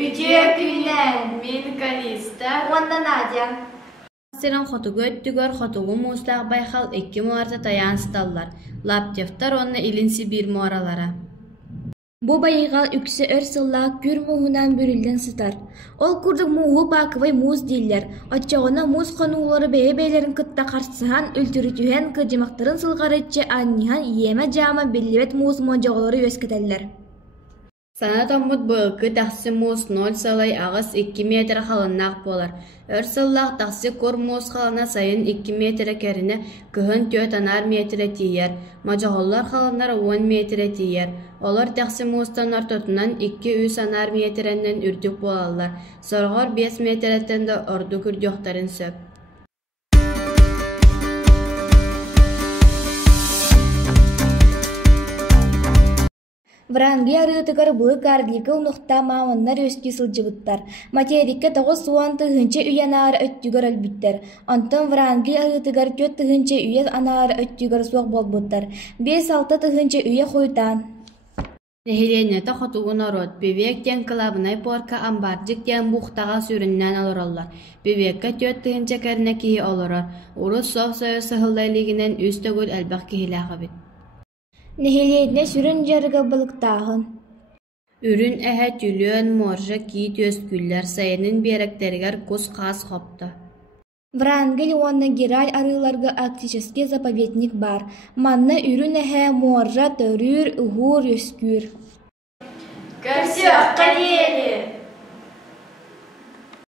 Ütüye günden min Kalista. Onda Nadya. Сирен хотугу өттүгөр хотугу мууслаах байхал 2 муарта таяан сталлар. Лаптевтар онна илин Сибир муаралара. Бу байыгал үксө өр сыллаак күр муһунан бүрүлден сытар. Ол курдук муһу баакыбай муус дииллер. Отчоҕона муус хонуулары бэйэ-бэйэлэрин кытта харсыһан, үлтүрүтүһэн, кыджымактарын сылгарыччы анниһан иэме жаама биллибет муус монжоҕолору үөскэтэллэр. Сана томмут быылкы тахсы муус 0 салай агыс 2 метр халыннаах болар. Өр сыллаах тахсы кор муус халына сайын 2 метр керине кыһын 4 метр тиер. Мажоголлар халыннар 10 метр тиер. Олар тахсы муустанар тотунан 2-3 метреннен үрдүк болалар. Соргор 5 метреттен да орду күрдүктарын сөп. Вранги арыытыгар быы кардика унухта мааманнар өскү сылжыбыттар. Материкке 9 суан тыгынча үйе анаары өттүгөр өлбүттер. Онтон вранги арыытыгар 4 тыгынча үйе анаары өттүгөр суох болбуттар. 5-6 тыгынча үйе хойтаан. Нехиленете хотугун орот, бебек тен кылабынай порка амбаржык тен бухтага сүрүннен олороллар. Бебекке 4 тыгынча керне кии олорор. Урус соф сойо сыхылдайлигинен үстөгүл элбак кихилээхэ бит. Нехилиэтне сүрүн жарыга былыктааһын. Үрүн эһэ түлүөн моржа кии төскүллер сайынын беректеригер кус хаас хопто. Врангель уонна гераль арыыларга актический заповедник бар. Манна үрүн эһэ моржа, төрүүр, ыһуур, өскүүр. Көрсөк кадиели.